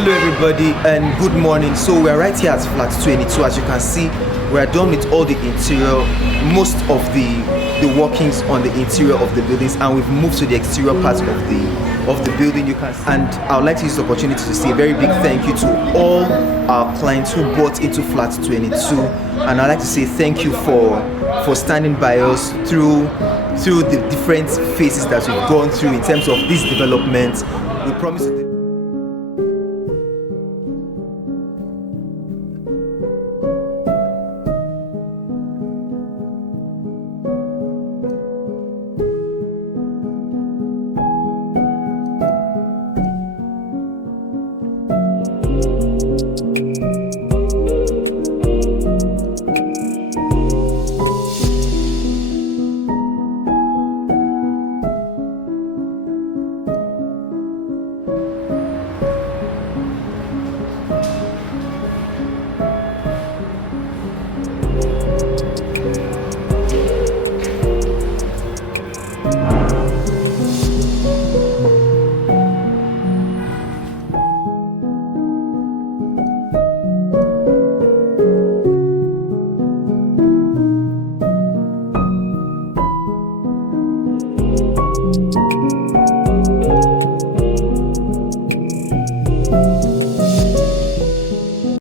Hello everybody and good morning. So we're right here at flat 22. As you can see, we're done with all the interior, most of the workings on the interior of the buildings, and we've moved to the exterior part of the building. You can see. And I would like to use the opportunity to say a very big thank you to all our clients who bought into flat 22, and I'd like to say thank you for standing by us through the different phases that we've gone through in terms of this development. We promise to